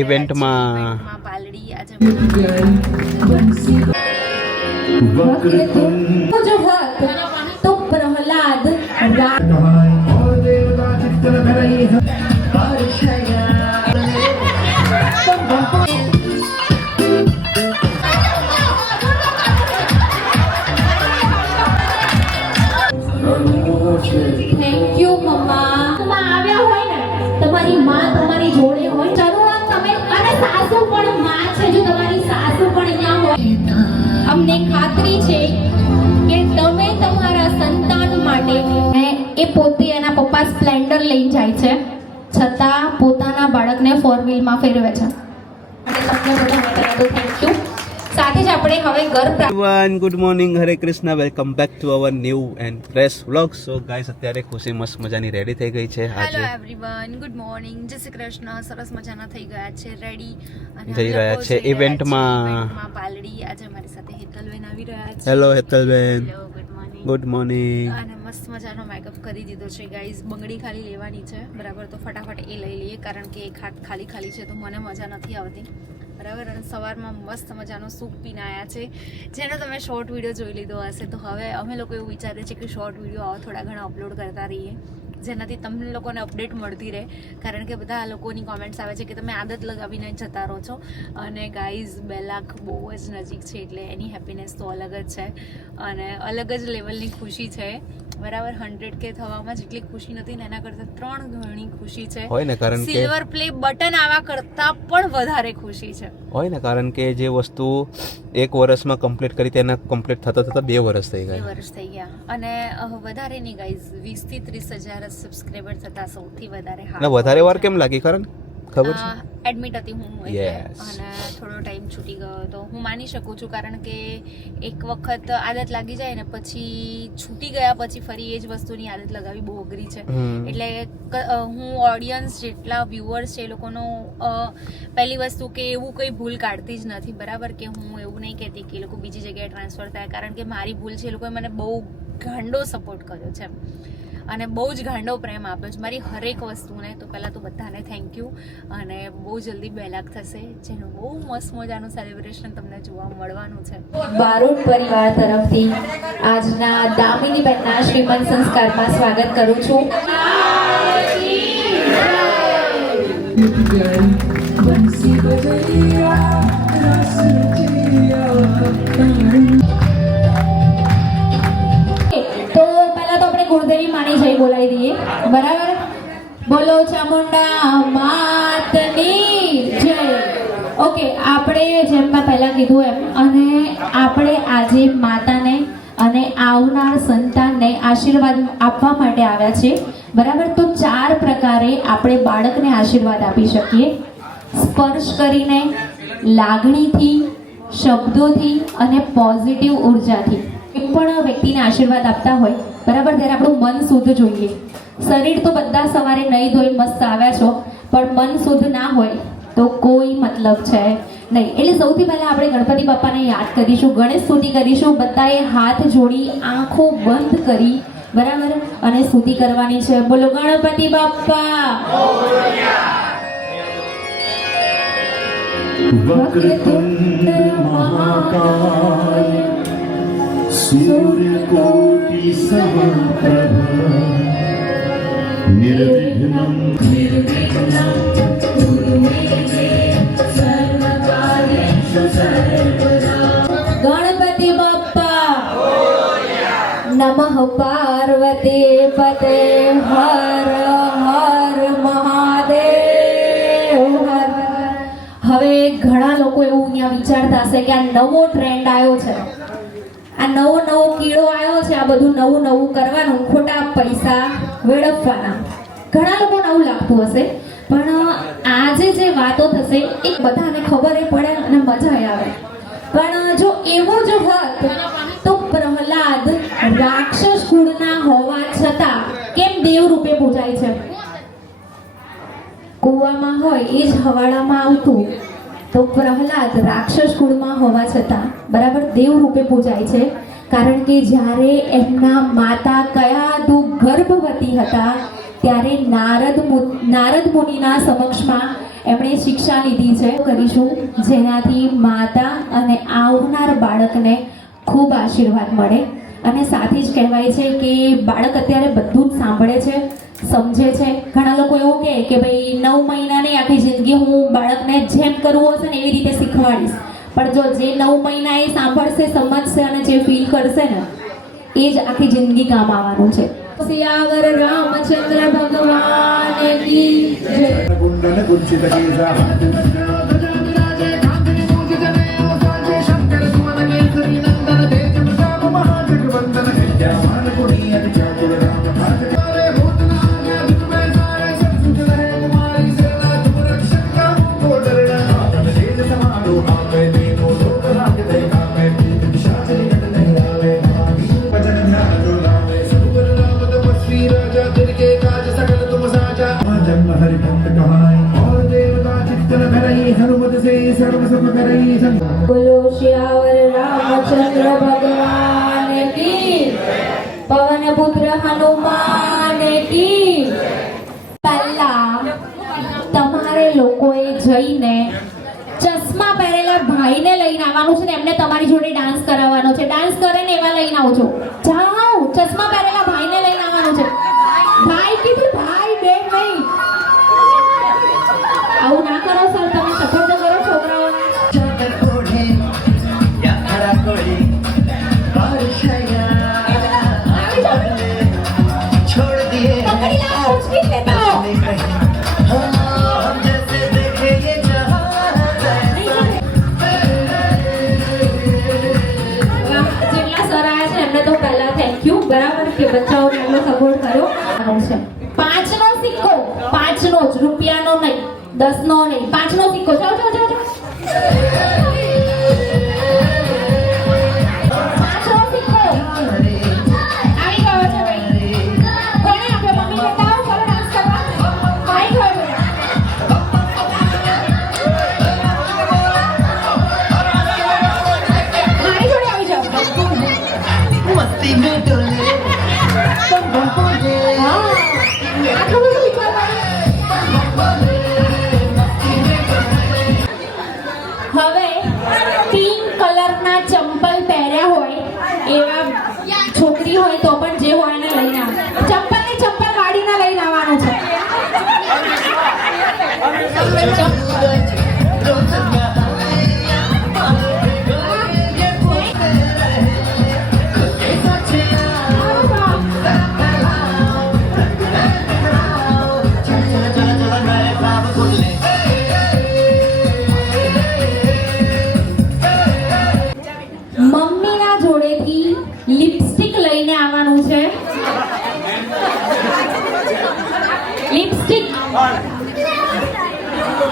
ઇવેન્ટમાં પાલડી આજે તો પ્રહલાદ થેન્ક યુ મમ્મા. આવ્યા હોય ને તમારી માં તમારી જોડે હોય શરૂઆત તમે અને સાસુ પણ માં છે. જો તમારી સાસુ પણ અહીંયા હોય અમને ખાતરી છે કે તમે તમારા સંતાન માટે એ પોતે એના પપ્પા સ્પ્લેન્ડર લઈને જાય છે છતાં પોતાના બાળકને 4 વ્હીલમાં ફેરવે છે. તમને બધા થેન્ક યુ. સાથે જ આપણે હવે ઘર everyone good morning, Hare Krishna, welcome back to our new and fresh vlog. So guys અત્યારે ખુશી મસ્ત મજાની રેડી થઈ ગઈ છે. હેલો એવરીવન, ગુડ મોર્નિંગ, જય શ્રી કૃષ્ણ. સરસ મજાના થઈ ગયા છે રેડી અને જઈ રહ્યા છે ઇવેન્ટમાં પાલડી. આજે અમારી સાથે હેતલબેન આવી રહ્યા છે. Hello Hetalben, hello, good morning. Good morning. અને મસ્ત મજાનો મેકઅપ કરી દીધો છે ગાઈઝ. બંગડી ખાલી લેવાની છે બરાબર, તો ફટાફટ એ લઈ લઈએ કારણ કે એક હાથ ખાલી ખાલી છે તો મને મજા નથી આવતી બરાબર. અને સવારમાં મસ્ત મજાનો સૂપ પીને આવ્યા છે જેનો તમે શોર્ટ વિડીયો જોઈ લીધો હશે. તો હવે અમે લોકો એવું વિચારીએ છીએ કે શોર્ટ વિડીયો આવા થોડા ઘણા અપલોડ કરતા રહીએ જેનાથી તમને લોકોને અપડેટ મળતી રહે કારણ કે બધા લોકોની કોમેન્ટ્સ આવે છે કે તમે આદત લગાવીને જતા રહો છો. અને ગાઈઝ 2 લાખ બહુ જ નજીક છે એટલે એની હેપીનેસ તો અલગ જ છે અને અલગ જ લેવલની ખુશી છે બરાબર. 100K થવામાં જેટલી ખુશી નથી ને એના કરતાં 3 ગણી ખુશી છે. હોય ને કારણ કે સિલ્વર પ્લે બટન આવા કરતાં પણ વધારે ખુશી છે. હોય ને કારણ કે જે વસ્તુ 1 વર્ષમાં કમ્પ્લીટ કરી તેના કમ્પ્લીટ થતા 2 વર્ષ થઈ ગયા. 2 વર્ષ થઈ ગયા અને વધારે નહીં ગાઈઝ, 20 થી 30 હજાર સબસ્ક્રાઇબર થતા સૌથી વધારે વધારે વાર કેમ લાગી ખબર છે? એડમિટ હતી હું એટલે અને થોડો ટાઈમ છૂટી ગયો હતો. હું માની શકું છું કારણ કે એક વખત આદત લાગી જાય ને પછી છૂટી ગયા પછી ફરી એ જ વસ્તુની આદત લગાવી બહુ અઘરી છે. એટલે હું ઓડિયન્સ જેટલા વ્યુઅર્સ છે એ લોકોનો પહેલી વસ્તુ કે એવું કંઈ ભૂલ કાઢતી જ નથી બરાબર. કે હું એવું નહીં કહેતી કે એ લોકો બીજી જગ્યાએ ટ્રાન્સફર થાય કારણ કે મારી ભૂલ છે. એ લોકોએ મને બહુ ગાંડો સપોર્ટ કર્યો છે અને બહુ જ ગાંડો પ્રેમ આપ્યો છે મારી હરેક વસ્તુને. તો પહેલાં તો બધાને થેન્ક યુ. અને બહુ જલ્દી 2 લાખ થશે જેનું બહુ મસ્ત મજાનું સેલિબ્રેશન તમને જોવા મળવાનું છે. બારોટ પરિવાર તરફથી આજના દામિનીબેનના શ્રીમંત સંસ્કારમાં સ્વાગત કરું છું. ગુરુદેવી માની જય બોલાવી દઈએ બરાબર. બોલો ચામુંડા માતની જય. ઓકે, આપણે જેમ મેં પહેલા કીધું એમ અને આપણે આજે માતાને અને આવનાર સંતાનને આશીર્વાદ આપવા માટે આવ્યા છે બરાબર. તો 4 પ્રકારે આપણે બાળકને આશીર્વાદ આપી શકીએ: સ્પર્શ કરીને, લાગણીથી, શબ્દોથી અને પોઝિટિવ ઉર્જાથી. કોઈ પણ વ્યક્તિને આશીર્વાદ આપતા હોય બરાબર ત્યારે આપણું મન શુદ્ધ જોઈએ. શરીર તો બધા સવારે નહીં ધોઈ મસ્ત આવ્યા છો પણ મન શુદ્ધ ના હોય તો કોઈ મતલબ છે નહીં. એટલે સૌથી પહેલા આપણે ગણપતિ બાપાને યાદ કરીશું, ગણેશ સ્તુતિ કરીશું. બધાએ હાથ જોડી આંખો બંધ કરી બરાબર અને સ્તુતિ કરવાની છે. બોલો ગણપતિ બાપા. વક્રતુંડ મહાકાય सूर्यकोटि समप्रभ निर्विघ्नं कुरु मे देव सर्वकार्येषु सर्वदा. गणपति बप्पा नमः पार्वती पते हर हर મહાદેવ હર. હવે ઘણા લોકો એવું અહીંયા વિચારતા હશે કે આ નવો ટ્રેન્ડ આવ્યો છે, આ નવો કીડો આવ્યો છે, આ બધું નવું કરવાનું, ખોટા પૈસા વેડફવાના. ઘણા લોકોને આવું લાગતું હશે પણ આજે જે વાતો થશે એ બધાને ખબર પડે અને મજા આવે. પણ જો એવું જ હોત તો પ્રહલાદ રાક્ષસ કુળના હોવા છતાં કેમ દેવ રૂપે પૂજાય છે? કૂવામાં હોય એ જ હવાડામાં આવતું તો પ્રહલાદ રાક્ષસ કુળમાં હોવા છતાં બરાબર દેવ રૂપે પૂજાય છે કારણ કે જ્યારે એમના માતા કયાદુ ગર્ભવતી હતા ત્યારે નારદ મુનિના સમક્ષમાં એમણે શિક્ષા લીધી છે કરીશું જેનાથી માતા અને આવનાર બાળકને ખૂબ આશીર્વાદ મળે. અને સાથે જ કહેવાય છે કે બાળક અત્યારે બધું જ સાંભળે છે, સમજે છે. ઘણા લોકો એવું કહે કે ભાઈ 9 મહિનાની આખી જિંદગી હું બાળકને જેમ કરવું હશે ને એવી રીતે શીખવાડીશ, પણ જો જે 9 મહિના એ સાંભળશે, સમજશે અને જે ફીલ કરશે ને એ જ આખી જિંદગી કામ આવવાનું છે. સિયાવર રામચંદ્ર ભગવાન કી જય. कुंडल कुंचित केसा शंकर सुमन केसरी नंदन तेज प्रताप महाजगवंदन विद्यावान गुणी अति चातुर राम भाज करे होत न आज्ञा दुख में सारे सब सुख रहे कुमारी सेना तुम रक्षक का को डरना आपन तेज समारो आपे देवो लोक भागते कामे दिशा चली नट लहरावे भजन ध्यान जो लावे सुपर राम तपस्वी राजा दिल के काज सकल तुम साजा जन्म हरि भक्त कहाई और देवता चित्तन धरई हनुमत से सर्व सुख करई બોલો શિયાવર રામચંદ્ર ભગવાન કી, પવન પુત્ર હનુમાન કી. પહેલા તમારે લોકોએ જઈને ચશ્મા પહેરેલા ભાઈને લઈને આવવાનું છે ને એમને તમારી જોડે ડાન્સ કરાવવાનો છે. ડાન્સ કરે ને એવા લઈને આવજો. જાઓ, ચશ્મા પહેરેલા ભાઈને લઈને આવવાનું છે. ભાઈ કીધું, ભાઈ બેન નહીં. આવું ના કરો સર, તમે સપોર્ટ તો કરો છોકરાઓને. छोड़ दिए पकड़ी ला, उसकी लेता हो. हम जैसे देखे ये જેટલા સર આયા છે એમને તો પહેલા થેન્ક યુ, બરાબર, કે બચ્ચાઓને એટલો સપોર્ટ કર્યો છે. 5નો સિક્કો, 5નો જ, રૂપિયાનો નહીં, 10નો નહીં, 5નો સિક્કો. જાઓ જાઓ જાઓ જાઓ. 5નો સિક્કો આવી ગયો છે ભાઈ. કોણે આપ્યો? મમ્મી લેતા આવો, ચાલો ડાન્સ કરવા. આવી ગયો છે. મારી જોડે આવી જાઓ. मस्ती में डोले હા, આટલું બધું વિચારવાનું. હવે પિંક કલરના ચંપલ પહેર્યા હોય એવા છોકરી હોય તો પણ જે હોય એને લઈને આવે. ચંપલ ને ચંપલ કાઢીને લઈને આવવાનું છે. મમ્મીના જોડેથી લિપસ્ટિક લઈને આવવાનું છે. લિપસ્ટિક.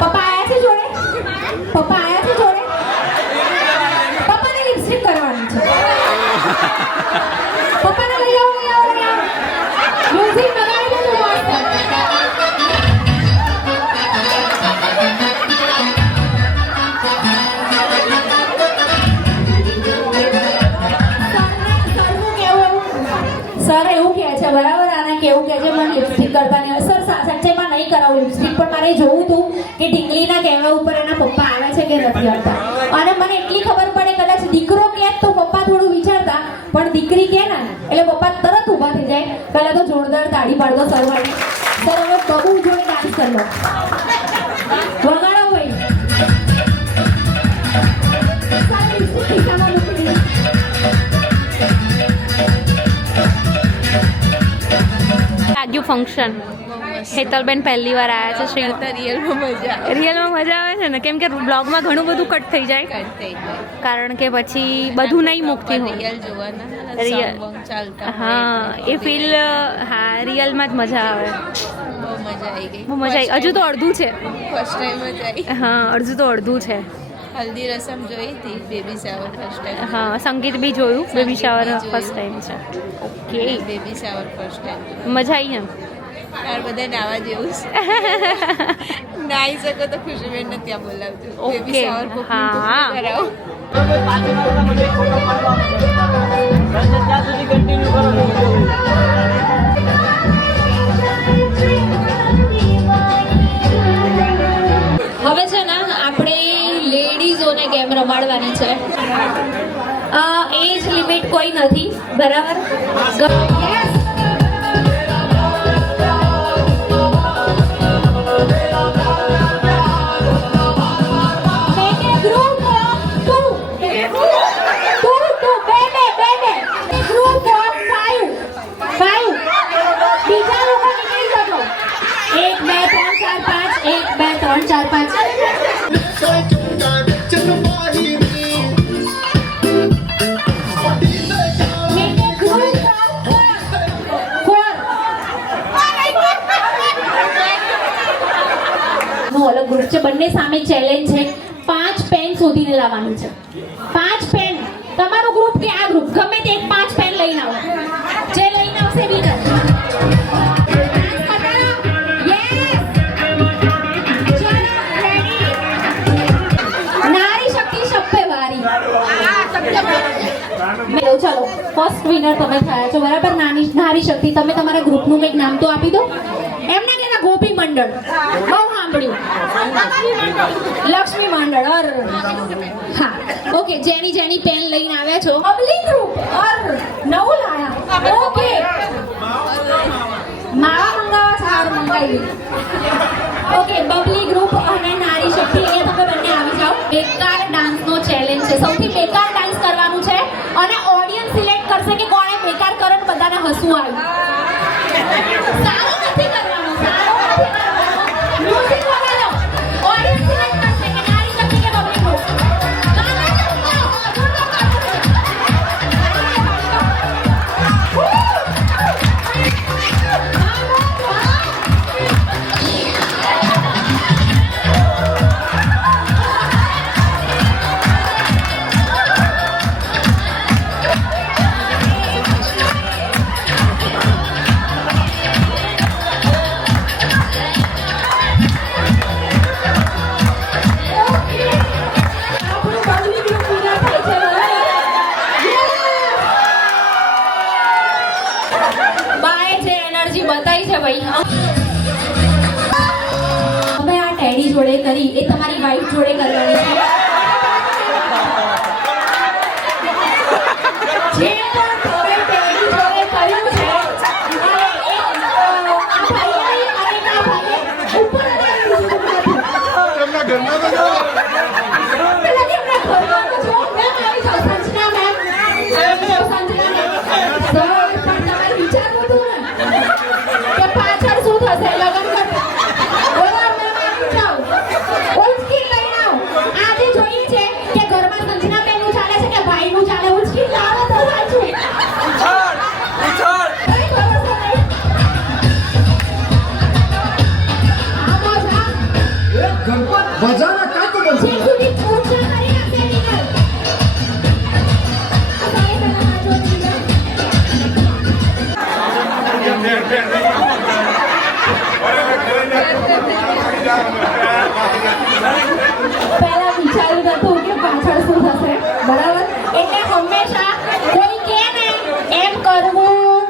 પપ્પા આયા છે જોડે? પપ્પા આયા છે જોડે? પપ્પાને લિપસ્ટિક કરવાની છે. પપ્પાને લઈ આવો, લઈ આવો, લઈ આવો. મ્યુઝિક લગાડી દો મસ્ત. સર એવું કહે છે, બરાબર, આને કેવું કહે છે મને લિપસ્ટિક કરવાની. સર સાચેમાં નહીં કરાવું લિપસ્ટિક, પણ મારે જોવું હતું કે ઢીંગલીના કહેવા ઉપર એના પપ્પા આવે છે કે નથી આવતા. અને મને એટલી ખબર પડે કદાચ દીકરો કહે તો પપ્પા થોડું વિચારતા, પણ દીકરી કહે ને એટલે પપ્પા તરત ઊભા થઈ જાય. પહેલા તો જોરદાર તાળી પાડ દો સર માટે. સર હવે બબુ જોડે ડાન્સ કરી લો. વગાડો ભાઈ. સર લિપસ્ટિક ખિસ્સામાં મૂકી દીધી. લાગ્યું ફંક્શન? હેતલબેન પહેલી વાર આવ્યા છે શ્રી. રિયલમાં મજા આવે છે ને, કેમ કે બ્લોગમાં ઘણું બધું કટ થઈ જાય, કારણ કે પછી બધું નહીં મૂકતી હું. રિયલ, હા, એ ફીલ, હા, રિયલમાં જ મજા આવે. બહુ મજા આવી. હજુ તો અડધું છે. હા, હજુ તો અડધું છે. હલ્દી રસમ જોઈ હતી, બેબી શાવર ફર્સ્ટ ટાઈમ. હા, સંગીત બી જોયું. બેબી શાવર ફર્સ્ટ ટાઈમ છે. Okay, baby shower first time. મજા આવી એમ. યાર બધા નાવા જેવું છે. નાઈ શકો તો ખુશીબેનને ત્યાં બોલાવજો. બેબી ઓકે, શાવર હા. કરાવો. છે ને આપણે લેડીઝોને ગેમ રમાડવાની છે. એજ લિમિટ કોઈ નથી, બરાબર? Yes. અલગ ગ્રુપ છે, બંને સામે ચેલેન્જ છે. 5 પેન શોધીને લાવવાનું છે. 5 પેન, તમારો ગ્રુપ કે આ ગ્રુપ ગમે તે 5 પેન લઈને આવો. જે લઈને આવશે વિનર. નારી શક્તિ શબ્દે વારી. ચલો, ફર્સ્ટ વિનર તમે થયા છો, બરાબર? નારી શક્તિ, તમે તમારા ગ્રુપનું કંઈક નામ તો આપી દો. એમને કહેતા ગોપી મંડળ, બહુ સાંભળ્યું. લક્ષ્મી મંડળ. હા, ઓકે. જેની પેન લઈને આવ્યા છો, અમલી ગ્રુપ નવું લાયા. ઓકે, માવા મંગાવા સાર મંગાવી. ઓકે, બબલી ગ્રુપ અને નારી શક્તિ, અહીંયા તમે બંને આવી જાઓ. બેકાર ડાન્સનો ચેલેન્જ છે, સૌથી બેકાર ડાન્સ કરવાનું છે અને ઓડિયન્સ સિલેક્ટ કરશે કે કોણે બેકાર કરો ને બધાને હસવું આવ્યું. સારું નથી કરવાનું, સારું નથી કરવાનું. મ્યુઝિક વગાડો. ઓડિયન્સ સિલેક્ટ કરશે કે નારી શક્તિ કે બબલી ગ્રુપ. હવે આ ટેડી જોડે કરી એ તમારી વાઈફ જોડે કરવાની છે. જે પણ તમે ટેડી જોડે કર્યું છે આ ભાઈએ ઉપર એમના ઘરમાં તો જાઓ. પેલા કેમના ઘરમાં તો જો મેમ આવી જાઓ. સંજના મેમ આવી જાઓ. સંજના મેમ સર પણ તમારે વિચારવું હતું ને કે પાછળ શું થશે લગન કરતા. ઓલા મેમ આવી જાઓ. ઉચકી લઈને આવો. આજે જોઈએ છે કે ઘરમાં સંજના બેનનું ચાલે છે કે ભાઈનું ચાલે. ઉચકી લાવો તો સાચું. કઈ ખબર છે નહીં? આવો જા. બજાના કાંઈ તો બનશે. જ્યાં સુધી પૂછા કરી નાખે નીકળ. ભાઈ પહેલા હાથ જોડી જા. પહેલા વિચાર્યું નતું કે પાછળ શું થશે, બરાબર? એટલે હંમેશા કોઈ કહે ને એમ કરવું.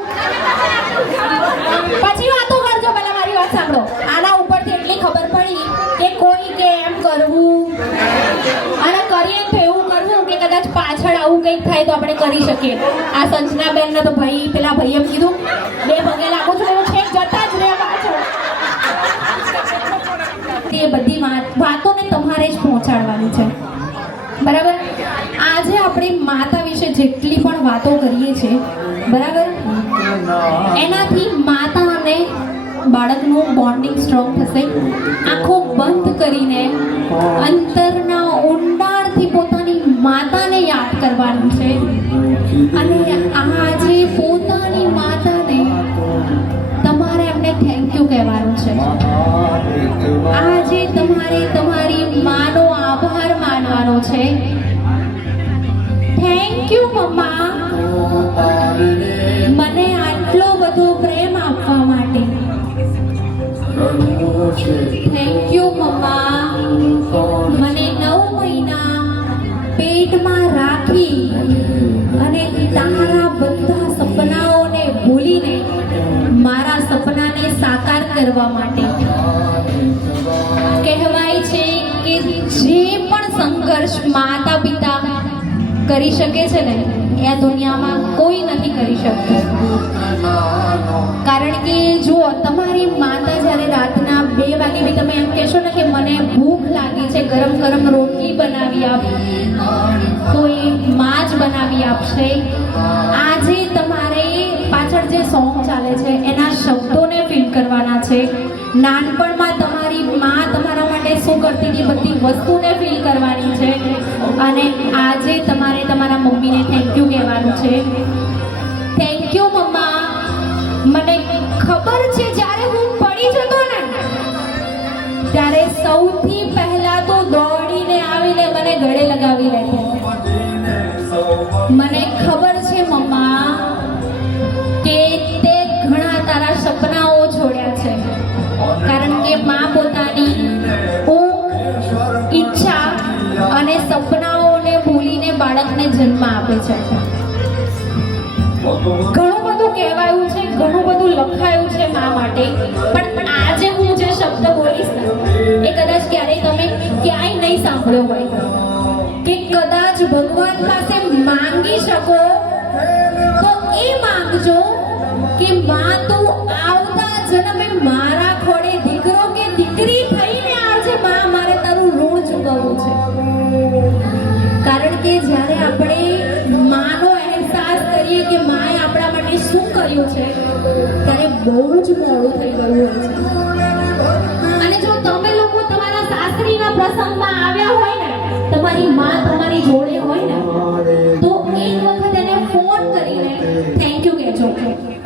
પછી વાતો કરજો. પહેલા મારી વાત સાંભળો. આના ઉપરથી એટલી ખબર પડી કે કોઈ કે એમ કરવું અને કરીએ તો એવું કરવું કે કદાચ પાછળ આવું કંઈક થાય તો આપણે કરી શકીએ. આ સંજનાબેનને તો ભાઈ પેલા ભાઈએ એમ કીધું 2 પગે લાગુ છું એવું છેક જતા જ રહે પાછળ. તે બધી વાતોને તમારે જ પહોંચાડવાની છે, બરાબર? આજે આપણે માતા વિશે જેટલી પણ વાતો કરીએ છીએ, બરાબર, એનાથી માતા અને બાળકનું બોન્ડિંગ સ્ટ્રોંગ થશે. આંખો બંધ કરીને અંતરના ઊંડાણથી પોતાની માતાને યાદ કરવાનું છે અને આજે પોતાની માતાને તમારે એમને થેન્ક યુ કહેવાનું છે. આજે તમારે તમારી માનો આભાર માનવાનો છે. થેન્ક યુ મમ્મા, મને આટલો બધો પ્રેમ આપવા માટે. થેન્ક યુ મમ્મા, મને 9 મહિના પેટમાં રાખી અને તારા બધા સપનાઓને ભૂલીને મારા સપનાને સાકાર કરવા માટે. કહેવાય છે કે સંઘર્ષ માતા પિતા કરી શકે છે ને એ આ દુનિયામાં કોઈ નથી કરી શકતું. કારણ કે જો તમારી માતા જ્યારે રાતના 2 વાગે બી તમે એમ કહેશો ને કે મને ભૂખ લાગી છે, ગરમ ગરમ રોટલી બનાવી આપ, તો એ માં જ બનાવી આપશે. આજે તમારે પાછળ જે સોંગ ચાલે છે એના શબ્દોને ફીલ કરવાના છે. નાનપણમાં તમારી માં તમારા માટે શું કરતી હતી બધી વસ્તુને ફીલ કરવાની છે. અને આજે તમારે તમારા મમ્મીને થેન્ક યુ કહેવાનું છે. થેન્ક યુ મમ્મા. મને ખબર છે જ્યારે હું પડી જતો ને ત્યારે સૌથી પહેલા તો દોડીને આવીને મને ગળે લગાવી લેતી. મને ખબર છે મમ્મા કે તે ઘણા તારા સપનાઓ છોડ્યા છે, કારણ કે માં પોતાની ઊંઘ, ઈચ્છા અને સપનાઓને ભૂલીને બાળકને જન્મ આપે છે. ઘણું બધું કહેવાયું છે, ઘણું બધું લખાયું છે મા માટે, પણ આજે હું જે શબ્દ બોલીશ ને એ કદાચ ક્યારેય તમે ક્યાંય નહીં સાંભળ્યો હોય. કે કદાચ ભગવાન પાસે માંગી શકો તો એ માંગજો કે માં તું આવતા જન્મે મારા ખોડે દીકરો કે દીકરી થઈને આવજે. માં મારે તારું ઋણ ચૂકવવું છે. કારણ કે જ્યારે આપણે માનો અહેસાસ કરીએ કે માએ આપણા માટે શું કર્યું છે ત્યારે બહુ જ મોડું થઈ ગયું હોય છે. અને જો તમે લોકો તમારા સાસરીના પ્રસંગમાં આવ્યા હોય ને, તમારી માં તમારી જોડે હોય ને, તો એક વખત એને ફોન કરીને થેન્ક યુ કહેજો.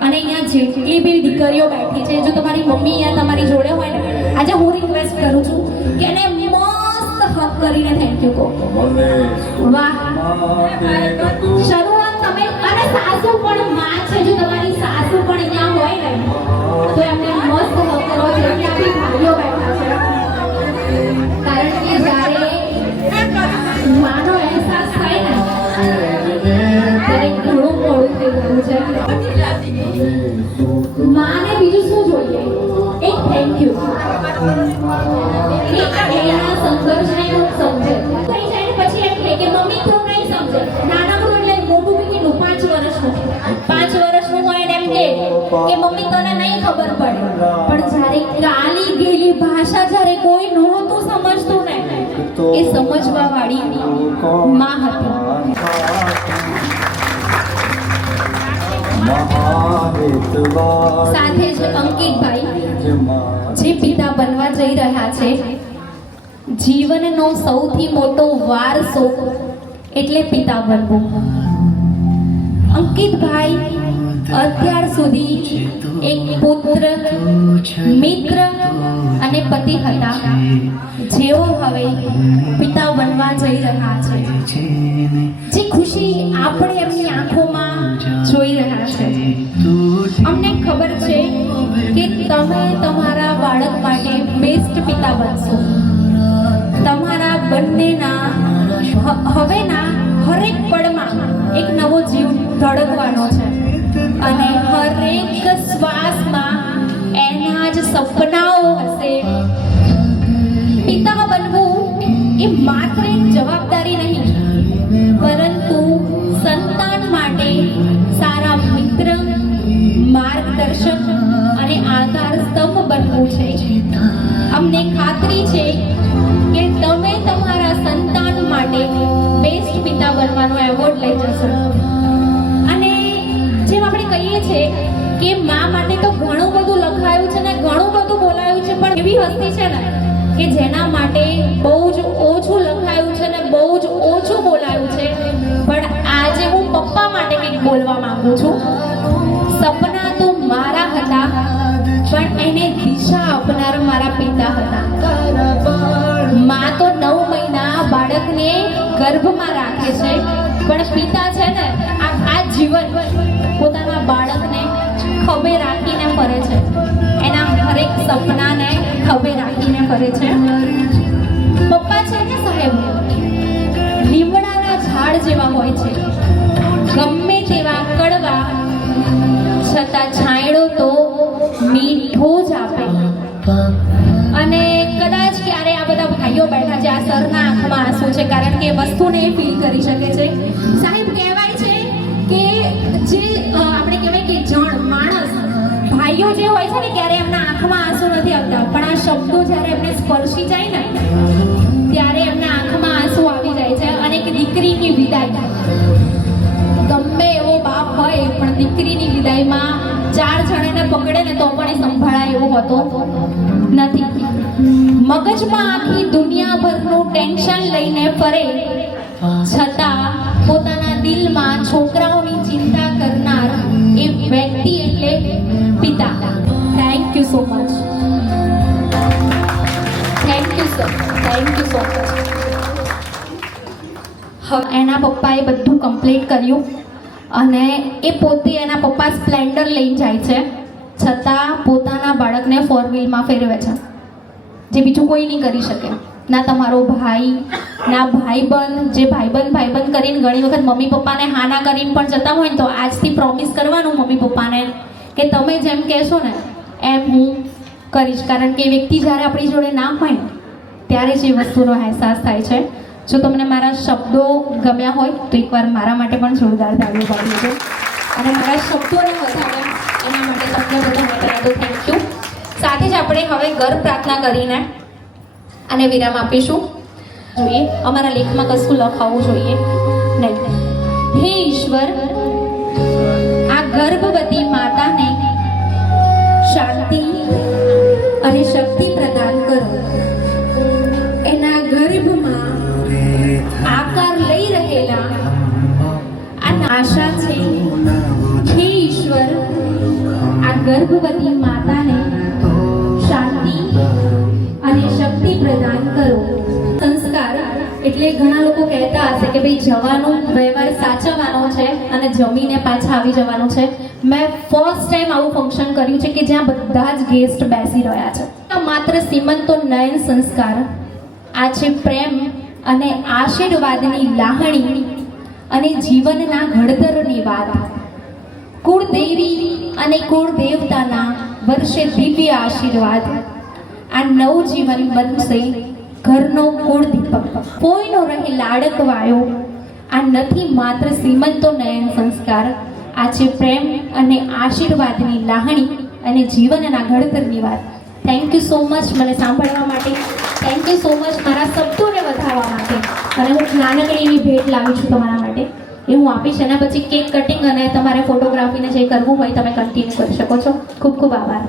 અને અહીંયા જેટલી બી દીકરીઓ બેઠી છે, જો તમારી મમ્મી અહીંયા તમારી જોડે હોય ને, આજે હું રિક્વેસ્ટ કરું છું કે એને મસ્ત હક કરીને થેન્ક યુ કહો. વાહ, શરૂઆત તમે. અને સાસુ પણ માં છે, જો તમારી સાસુ પણ અહીંયા હોય ને તો એમને મસ્ત હક કરો. જેટલા બી ભાઈઓ બેઠા છે, કારણ કે જ્યારે માનો અહેસાસ થાય ને ત્યારે ઘણું મોડું થઈ ગયું છે. માને બીજું શું જોઈએ? એક થેન્ક યુ. એના સંઘર્ષને સમજે થઈ જાય પછી એમ કે મમ્મી તું નહીં સમજે. નાનકડું એટલે મોટું કેટલું 5 વર્ષનું 5 વર્ષનું હોય ને એમ કે મમ્મી તને નહીં ખબર પડે. પણ જ્યારે કાલી ગયેલી ભાષા જ્યારે કોઈ નહોતું સમજતું ને એ સમજવા વાળી માં હતી. સાથે જ અંકિતભાઈ જે પિતા બનવા જઈ રહ્યા છે. જીવનનો સૌથી મોટો વારસો એટલે પિતા બનવું. અંકિતભાઈ અત્યાર સુધી એક પુત્ર, મિત્ર અને પતિ હતા, જેઓ હવે પિતા બનવા જઈ રહ્યા છે. જે ખુશી આપણે એમની આંખોમાં જોઈ રહ્યા છે. અમને ખબર છે કે તમે તમારા બાળક માટે બેસ્ટ પિતા બનશો. તમારા બંનેના હવેના હરેક પળમાં એક નવો જીવ ધડકવાનો છે અને હરેક શ્વાસમાં એના જ સપનાઓ હશે. પિતા બનવું એ માત્ર એક જવાબદારી નહીં, પરંતુ સંતાન માટે સારા મિત્ર, માર્ગદર્શક અને આધાર સ્તંભ બનવું છે. અમને ખાતરી છે કે તમે તમારા સંતાન માટે બેસ્ટ પિતા બનવાનો એવોર્ડ લઈ જશો. અને જેમ આપણે કહીએ છીએ કે મા માટે તો ઘણું બધું લખાયું છે ને ઘણું બધું બોલાયું છે, પણ એવી હસ્તી છે ને કે જેના માટે બહુ જ ઓછું લખાયું છે ને બહુ જ ઓછું બોલાયું છે. પણ આજે હું પપ્પા માટે કંઈક બોલવા માંગુ છું. સપના તો મારા હતા, પણ એને દિશા આપનાર મારા પિતા હતા. માં તો 9 મહિના બાળકને ગર્ભમાં રાખે છે, પણ પિતા છે ને આ જીવન પોતાના બાળકને ખભે રાખીને ફરે છે. એના હરેક સપનાને ખભે રાખીને ફરે છે. પપ્પા છે ને સાહેબ લીમડાના ઝાડ જેવા હોય છે, ગમે તેવા કડવા છતાં છાંયડો તો મીઠો જ આપે. અને કદાચ ક્યારે આ બધા ભાઈઓ બેઠા છે, આ સરના આંખમાં આંસુ છે, એ વસ્તુને ફીલ કરી શકે છે. સાહેબ કહેવાય છે કે જે આપણે કહેવાય કે જણ માણસ ભાઈઓ જે હોય છે ને ક્યારે એમના આંખમાં આંસુ નથી આવતા, પણ આ શબ્દો જ્યારે એમને સ્પર્શી જાય ને ત્યારે એમના આંખમાં આંસુ આવી જાય છે. અને એક દીકરીની વિદાય, ગમે એવો બાપ હોય પણ દીકરીની વિદાયમાં 4 જણાને પકડે ને તો પણ એ સંભાળાય એવો હોતો નથી. મગજમાં આખી દુનિયાભરનું ટેન્શન લઈને ફરે છતાં પોતાના દિલમાં છોકરાઓની ચિંતા કરનાર એ વ્યક્તિ એટલે પિતા. Thank you so much. Thank you sir, thank you so much. હવે એના પપ્પાએ બધું કમ્પ્લીટ કર્યું અને એ પોતે એના પપ્પા સ્પ્લેન્ડર લઈને જાય છે, છતાં પોતાના બાળકને 4 વ્હીલમાં ફેરવે છે, જે બીજું કોઈ નહીં કરી શકે. ના તમારો ભાઈ, ના ભાઈબંધ, જે ભાઈબંધ કરીને ઘણી વખત મમ્મી પપ્પાને હા ના કરીને પણ જતા હોય ને તો આજથી પ્રોમિસ કરવાનું મમ્મી પપ્પાને કે તમે જેમ કહેશો ને એમ હું કરીશ. કારણ કે એ વ્યક્તિ જ્યારે આપણી જોડે ના હોય ને ત્યારે જ એ વસ્તુનો અહેસાસ થાય છે. જો તમને મારા શબ્દો ગમ્યા હોય તો એકવાર મારા માટે પણ જોરદાર તાળીઓ પાડી દેજો. અને મારા શબ્દોને વધારે એના માટે તમને બધા તો થેન્ક યુ. સાથે જ આપણે હવે ઘર પ્રાર્થના કરીને અને વિરામ આપીશું. જોઈએ અમારા લેખમાં કશું લખાવવું જોઈએ નહીં. હે ઈશ્વર, આ ગર્ભવતી માતાને શાંતિ અને શક્તિ પ્રદાન કરો. એના ગર્ભમાં આકાર લઈ રહેલા આ આશા છે. હે ઈશ્વર, આ ગર્ભવતી માતાને શાંતિ અને શક્તિ પ્રદાન કરો. સંસ્કાર એટલે ઘણા લોકો કહેતા હશે કે ભાઈ જવાનો વ્યવહાર સાચવવાનો છે અને જમીને પાછા આવી જવાનું છે. મેં ફર્સ્ટ ટાઈમ આવું ફંક્શન કર્યું છે કે જ્યાં બધા જ ગેસ્ટ બેસી રહ્યા છે. માત્ર સીમંતો નયન સંસ્કાર, આ છે પ્રેમ અને આશીર્વાદની લાગણી અને જીવનના ઘડતરની વાત. કુળદેવી અને કુળદેવતાના વર્ષે દિવ્ય આશીર્વાદ. આ નવજીવન બનશે ઘરનો કુળદીપક. કોઈનો રહે લાડકવાયો. આ નથી માત્ર સીમંતો નયન સંસ્કાર, આ છે પ્રેમ અને આશીર્વાદની લાગણી અને જીવનના ઘડતરની વાત. થેન્ક યુ સો મચ મને સાંભળવા માટે. થેન્ક યુ સો મચ મારા શબ્દોને વધારવા માટે. અને હું નાનકડીની ભેટ લાવી છું તમારા માટે, એ હું આપીશ. એના પછી કેક કટિંગ અને તમારે ફોટોગ્રાફીને જે કરવું હોય તમે કન્ટિન્યુ કરી શકો છો. ખૂબ ખૂબ આભાર.